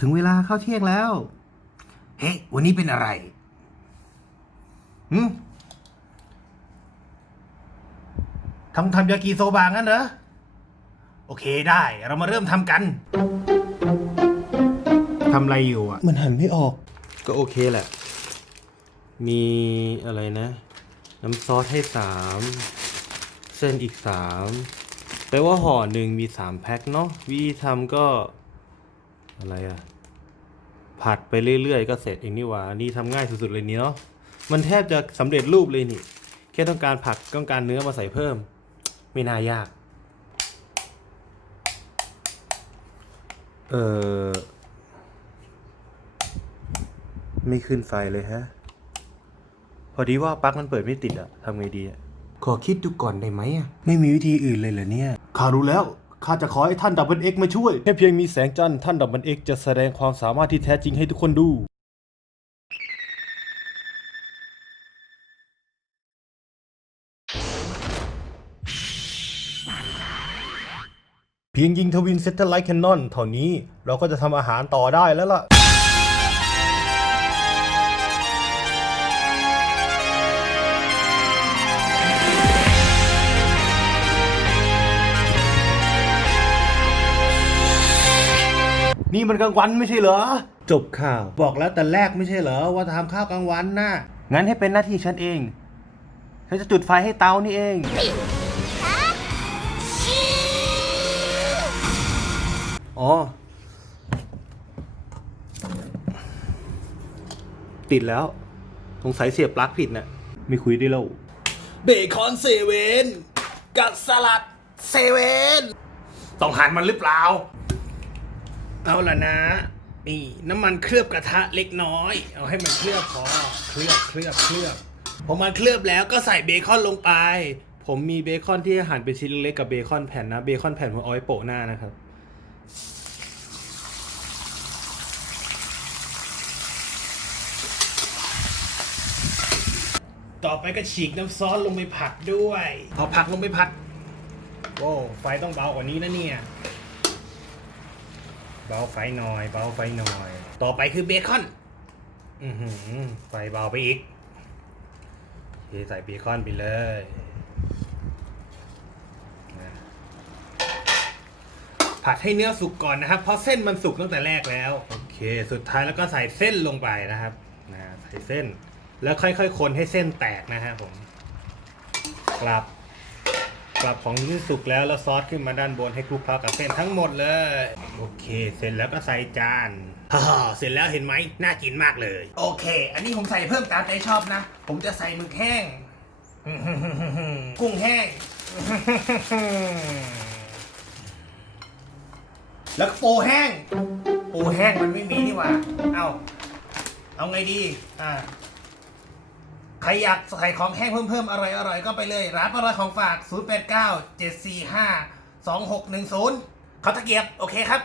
ถึงเวลาเข้าเที่ยงแล้ว เฮ้ยวันนี้เป็นอะไรหืมทำทำยากิโซบางั้นเหรอ โอเคได้ เรามาเริ่มทำกันทำอะไรอยู่อะ มันหันไม่ออก ก็โอเคแหละ มีอะไรนะ น้ำซอสให้สาม เส้นอีกสามแปลว่าห่อหนึ่งมีสามแพ็คเนาะวิธีทำก็ อะไรอะผัดไปเรื่อยๆ ก็เสร็จเองนี่หว่านี่ทำง่ายสุดๆเลยนี่เนาะมันแทบจะสำเร็จรูปเลยนี่ แค่ต้องการผักต้องการเนื้อมาใส่เพิ่ม ไม่น่ายาก เออไม่ขึ้นไฟเลยฮะ พอดีว่าปลั๊กมันเปิดไม่ติดอะทำไงดีอะขอคิดดูก่อนได้ไหมอะไม่มีวิธีอื่นเลยเหรอเนี่ยข้ารู้แล้ว ข้าจะขอให้ท่านดับเบิลเอ็กมาช่วย แค่เพียงมีแสงจันทร์ท่านดับเบิลเอ็กจะแสดงความสามารถที่แท้จริงให้ทุกคนดู เพียงยิงทวินเซตเตอร์ไลท์แคนนอนเท่านี้เราก็จะทำอาหารต่อได้แล้วล่ะ นี่มันกลางวันไม่ใช่เหรอ จบข่าว บอกแล้วแต่แรกไม่ใช่เหรอว่าจะทำข้าวกลางวันน่ะ งั้นให้เป็นหน้าที่ฉันเองฉันจะจุดไฟให้เตานี่เอง อ๋อ ติดแล้ว สงสัยเสียบปลั๊กผิดน่ะไม่คุยได้แล้ว เบคอนเซเว่นกับสลัดเซเว่นต้องหั่นมันหรือเปล่า เอาละนะ นี่น้ำมันเคลือบกระทะเล็กน้อย เอาให้มันเคลือบพอเคลือบเคลือบเคลือบพอมันเคลือบแล้วก็ใส่เบคอนลงไป ผมมีเบคอนที่หั่นเป็นชิ้นเล็กกับเบคอนแผ่นนะเบคอนแผ่นผมเอาไว้โปะหน้านะครับต่อไปก็ฉีกน้ำซอสลงไปผัดด้วย เอาผักลงไปผัดโอ้ไฟต้องเบากว่านี้นะเนี่ย เบาไฟหน่อย เบาไฟหน่อย ต่อไปคือเบคอน อือหือไฟเบาไปอีกเทใส่เบคอนไปเลยผัดให้เนื้อสุกก่อนนะครับ เพราะเส้นมันสุกตั้งแต่แรกแล้ว โอเค สุดท้ายแล้วก็ใส่เส้นลงไปนะครับนะใส่เส้น แล้วค่อยๆคนให้เส้นแตกนะฮะผมกลับ กลับของที่สุกแล้วแล้วซอสขึ้นมาด้านบนให้คลุกเคล้ากับเส้นทั้งหมดเลย โอเค เสร็จแล้วก็ใส่จานฮ่าเสร็จแล้วเห็นไหมน่ากินมากเลย โอเค อันนี้ผมใส่เพิ่มตามใจชอบนะ ผมจะใส่หมึกแห้ง กุ้งแห้ง แล้วก็ปูแห้ง ปูแห้งมันไม่มีนี่หว่า เอา เอาไงดี อ่า ใครอยากใส่ของแห้งเพิ่มๆอร่อยๆก็ไปเลยร้านอร่อยของฝาก 0 8 9 7 4 5 2 6 1 0 เขาตะเกียบ โอเคครับ